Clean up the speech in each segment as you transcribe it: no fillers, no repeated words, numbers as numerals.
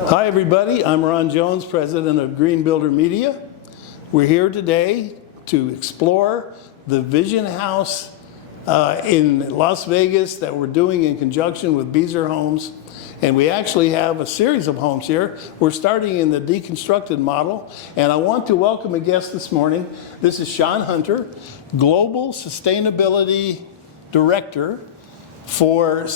Hi everybody, I'm Ron Jones, President of Green Builder Media. We're here today to explore the Vision House in Las Vegas that we're doing in conjunction with Beazer Homes. And we actually have a series of homes here. We're starting in the deconstructed model. And I want to welcome a guest this morning. This is Shawn Hunter, Global Sustainability Director for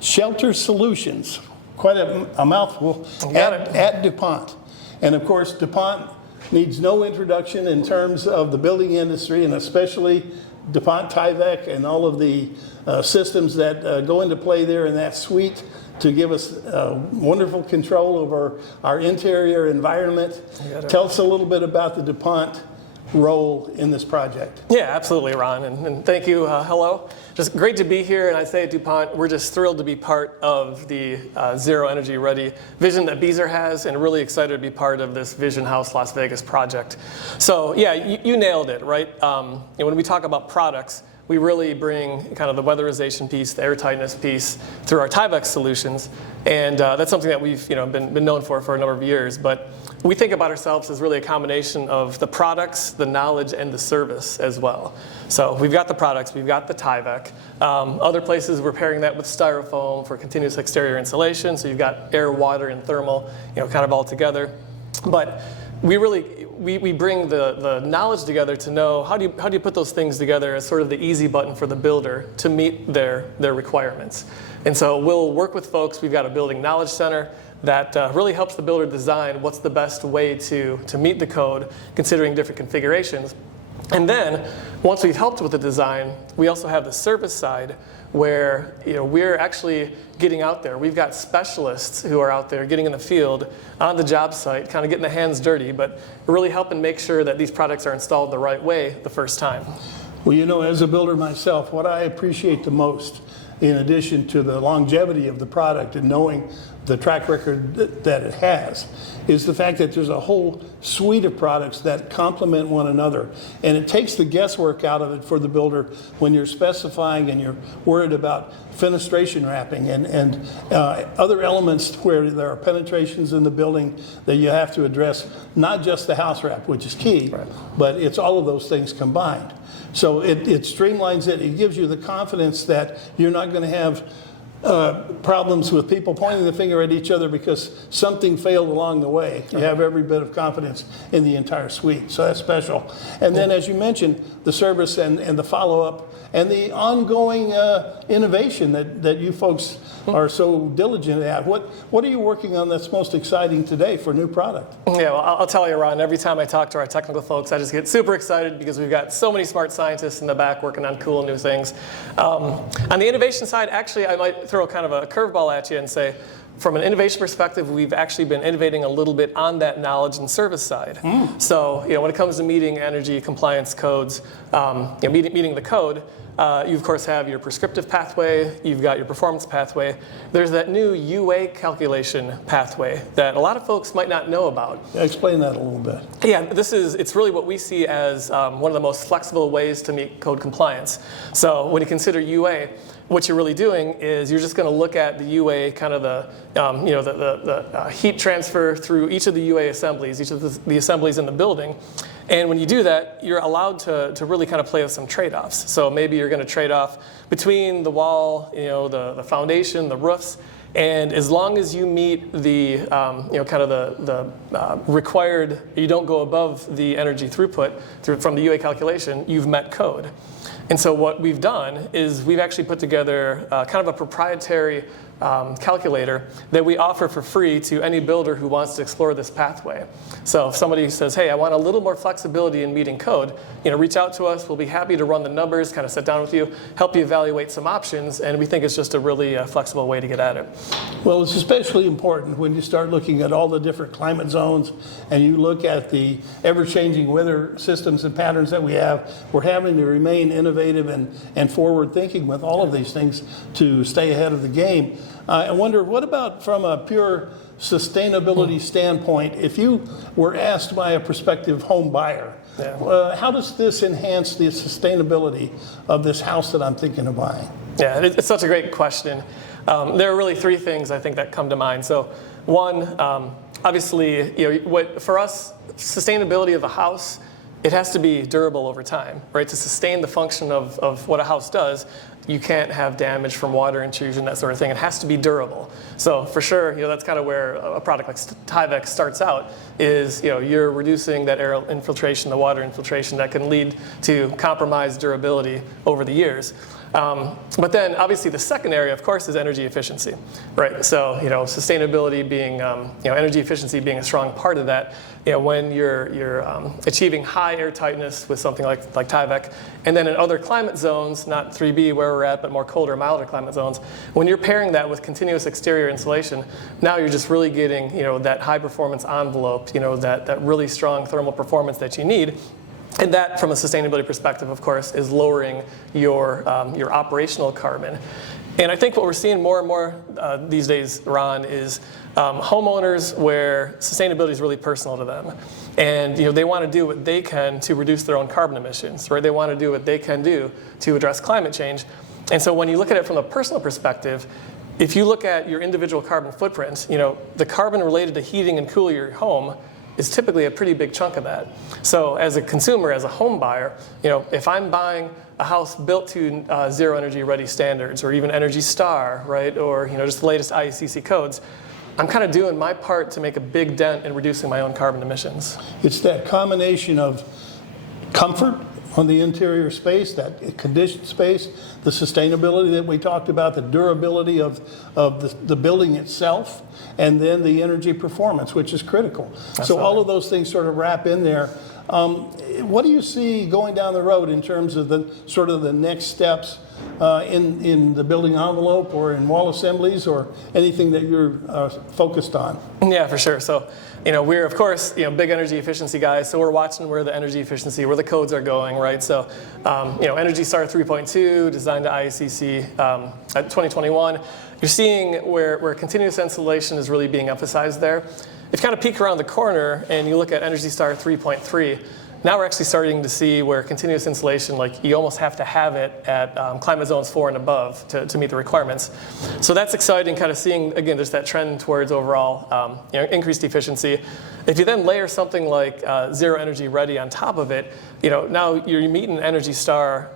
Shelter Solutions. Quite a mouthful at DuPont. And of course, DuPont needs no introduction in terms of the building industry, and especially DuPont Tyvek and all of the systems that go into play there in that suite to give us wonderful control over our interior environment. Tell us a little bit about the DuPont role in this project. Yeah, absolutely, Ron, and thank you. Hello. Just great to be here, and I say at DuPont, we're just thrilled to be part of the zero energy ready vision that Beazer has, and really excited to be part of this Vision House Las Vegas project. So yeah, you nailed it, right? When we talk about products, we really bring kind of the weatherization piece, the airtightness piece through our Tyvek solutions, and that's something that we've been known for a number of years. But we think about ourselves as really a combination of the products, the knowledge, and the service as well. So we've got the products, we've got the Tyvek. Other places we're pairing that with styrofoam for continuous exterior insulation. So you've got air, water, and thermal, kind of all together. But we bring the knowledge together to know how do you put those things together as sort of the easy button for the builder to meet their requirements. And so we'll work with folks. We've got a building knowledge center that really helps the builder design what's the best way to meet the code, considering different configurations. And then, once we've helped with the design, we also have the service side where we're actually getting out there. We've got specialists who are out there getting in the field, on the job site, kind of getting the hands dirty, but really helping make sure that these products are installed the right way the first time. Well, as a builder myself, what I appreciate the most, in addition to the longevity of the product and knowing the track record that it has, is the fact that there's a whole suite of products that complement one another. And it takes the guesswork out of it for the builder when you're specifying and you're worried about fenestration wrapping and other elements where there are penetrations in the building that you have to address, not just the house wrap, which is key, right, but it's all of those things combined. So it streamlines it. It gives you the confidence that you're not going to have problems with people pointing the finger at each other because something failed along the way. You have every bit of confidence in the entire suite. So that's special. And then, as you mentioned, the service and the follow-up and the ongoing innovation that you folks are so diligent at. What are you working on that's most exciting today for new product? Yeah, well, I'll tell you, Ron, every time I talk to our technical folks, I just get super excited because we've got so many smart scientists in the back working on cool new things. On the innovation side, actually, I might throw kind of a curveball at you and say, from an innovation perspective, we've actually been innovating a little bit on that knowledge and service side. So, when it comes to meeting energy compliance codes, meeting the code, you of course have your prescriptive pathway, you've got your performance pathway. There's that new UA calculation pathway that a lot of folks might not know about. Explain that a little bit. Yeah, it's really what we see as one of the most flexible ways to meet code compliance. So when you consider UA, what you're really doing is you're just going to look at the UA, kind of the heat transfer through each of the UA assemblies, each of the assemblies in the building. And when you do that, you're allowed to really kind of play with some trade-offs. So maybe you're going to trade off between the wall, the foundation, the roofs, and as long as you meet the required, you don't go above the energy throughput from the UA calculation, you've met code. And so what we've done is we've actually put together kind of a proprietary calculator that we offer for free to any builder who wants to explore this pathway. So if somebody says, hey, I want a little more flexibility in meeting code, reach out to us. We'll be happy to run the numbers, kind of sit down with you, help you evaluate some options, and we think it's just a really flexible way to get at it. Well, it's especially important when you start looking at all the different climate zones and you look at the ever-changing weather systems and patterns that we have. We're having to remain innovative and forward-thinking with all of these things to stay ahead of the game. I wonder, what about from a pure sustainability standpoint, if you were asked by a prospective home buyer, How does this enhance the sustainability of this house that I'm thinking of buying? Yeah, it's such a great question. There are really three things I think that come to mind. So one, obviously, for us, sustainability of a house, it has to be durable over time, right? To sustain the function of what a house does, you can't have damage from water intrusion, that sort of thing. It has to be durable. So for sure, that's kind of where a product like Tyvek starts out, is you're reducing that air infiltration, the water infiltration that can lead to compromised durability over the years. But then obviously the second area, of course, is energy efficiency, right? So, sustainability being, energy efficiency being a strong part of that, when you're achieving high air tightness with something like Tyvek, and then in other climate zones, not 3B where we're at, but more colder, milder climate zones, when you're pairing that with continuous exterior insulation, now you're just really getting, that high performance envelope, that really strong thermal performance that you need. And that, from a sustainability perspective, of course, is lowering your operational carbon. And I think what we're seeing more and more these days, Ron, is homeowners where sustainability is really personal to them. And they want to do what they can to reduce their own carbon emissions, right? They want to do what they can do to address climate change. And so when you look at it from a personal perspective, if you look at your individual carbon footprint, the carbon related to heating and cooling your home is typically a pretty big chunk of that. So as a consumer, as a home buyer, if I'm buying a house built to zero energy ready standards, or even Energy Star, right, or just the latest IECC codes, I'm kind of doing my part to make a big dent in reducing my own carbon emissions. It's that combination of comfort on the interior space, that conditioned space, the sustainability that we talked about, the durability of the building itself, and then the energy performance, which is critical. Absolutely. So all of those things sort of wrap in there. What do you see going down the road in terms of the next steps in the building envelope, or in wall assemblies, or anything that you're focused on? Yeah, for sure. So, we're, of course, big energy efficiency guys, so we're watching where the energy efficiency, where the codes are going, right? So, Energy Star 3.2, designed to IECC at 2021, you're seeing where continuous insulation is really being emphasized there. If you kind of peek around the corner and you look at Energy Star 3.3, now we're actually starting to see where continuous insulation, like you almost have to have it at climate zones 4 and above to meet the requirements. So that's exciting, kind of seeing, again, just that trend towards overall increased efficiency. If you then layer something like zero energy ready on top of it, now you're meeting Energy Star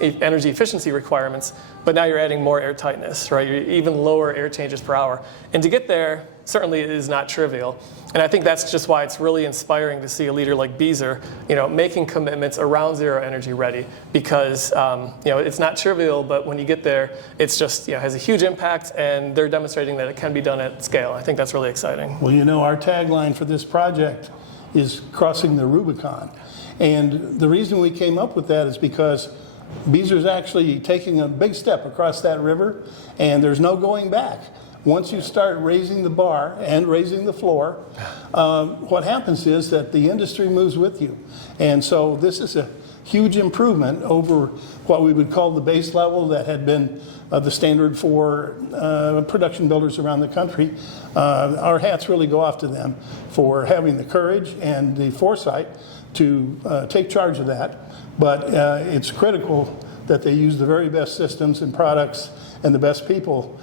energy efficiency requirements, but now you're adding more air tightness, right? You're even lower air changes per hour. And to get there, certainly it is not trivial. And I think that's just why it's really inspiring to see a leader like Beazer, making commitments around zero energy ready, because it's not trivial, but when you get there, it's just has a huge impact, and they're demonstrating that it can be done at scale. I think that's really exciting. Well, our tagline for this project is crossing the Rubicon. And the reason we came up with that is because Beazer's actually taking a big step across that river, and there's no going back. Once you start raising the bar and raising the floor, what happens is that the industry moves with you. And so this is a huge improvement over what we would call the base level that had been the standard for production builders around the country. Our hats really go off to them for having the courage and the foresight to take charge of that. But it's critical that they use the very best systems and products and the best people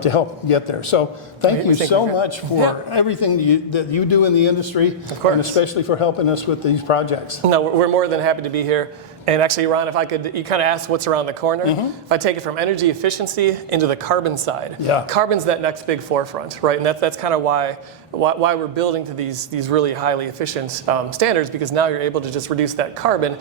to help get there. So thank you so much for everything that you do in the industry, and especially for helping us with these projects. No, we're more than happy to be here. And actually, Ron, if I could, you kind of asked what's around the corner. If I take it from energy efficiency into the carbon side, carbon's that next big forefront, right? And that's kind of why we're building to these really highly efficient standards, because now you're able to just reduce that carbon.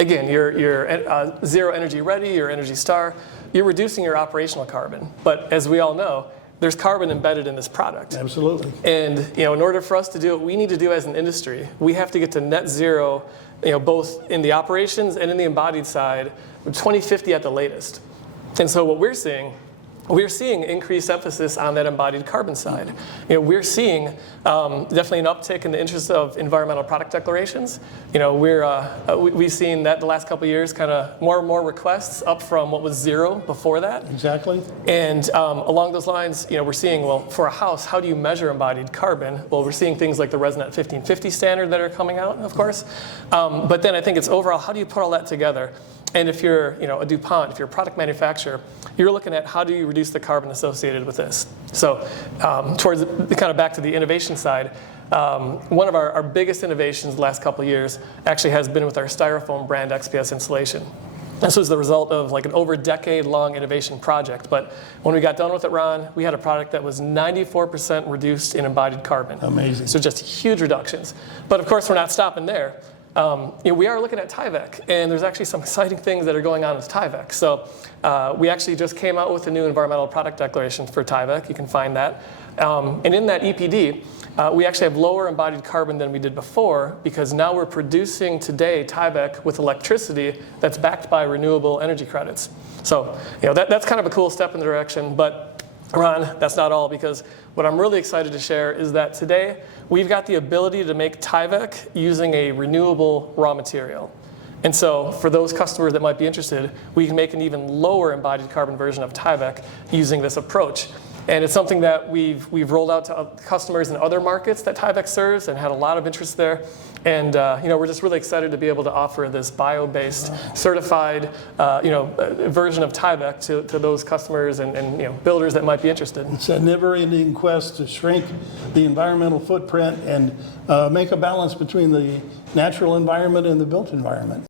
Again, you're zero energy ready, your Energy Star, you're reducing your operational carbon. But as we all know, there's carbon embedded in this product. Absolutely. And in order for us to do what we need to do as an industry, we have to get to net zero, both in the operations and in the embodied side, 2050 at the latest. And so what we're seeing we're seeing increased emphasis on that embodied carbon side. We're seeing definitely an uptick in the interest of environmental product declarations. We've seen that the last couple of years, kind of more and more requests, up from what was 0 before that. Exactly. And along those lines, we're seeing, well, for a house, how do you measure embodied carbon? Well, we're seeing things like the ResNet 1550 standard that are coming out, of course. But then I think it's overall, how do you put all that together? And if you're a DuPont, if you're a product manufacturer, you're looking at how do you reduce the carbon associated with this. So towards the kind of back to the innovation side, one of our biggest innovations the last couple of years actually has been with our styrofoam brand XPS insulation. This was the result of like an over decade-long innovation project. But when we got done with it, Ron, we had a product that was 94% reduced in embodied carbon. Amazing. So just huge reductions. But of course, we're not stopping there. We are looking at Tyvek, and there's actually some exciting things that are going on with Tyvek. So we actually just came out with a new environmental product declaration for Tyvek. You can find that. And in that EPD, we actually have lower embodied carbon than we did before, because now we're producing today Tyvek with electricity that's backed by renewable energy credits. So that's kind of a cool step in the direction. But Ron, that's not all, because what I'm really excited to share is that today we've got the ability to make Tyvek using a renewable raw material. And so for those customers that might be interested, we can make an even lower embodied carbon version of Tyvek using this approach. And it's something that we've rolled out to customers in other markets that Tyvek serves and had a lot of interest there. And we're just really excited to be able to offer this bio-based, certified version of Tyvek to those customers and builders that might be interested. It's a never-ending quest to shrink the environmental footprint and make a balance between the natural environment and the built environment.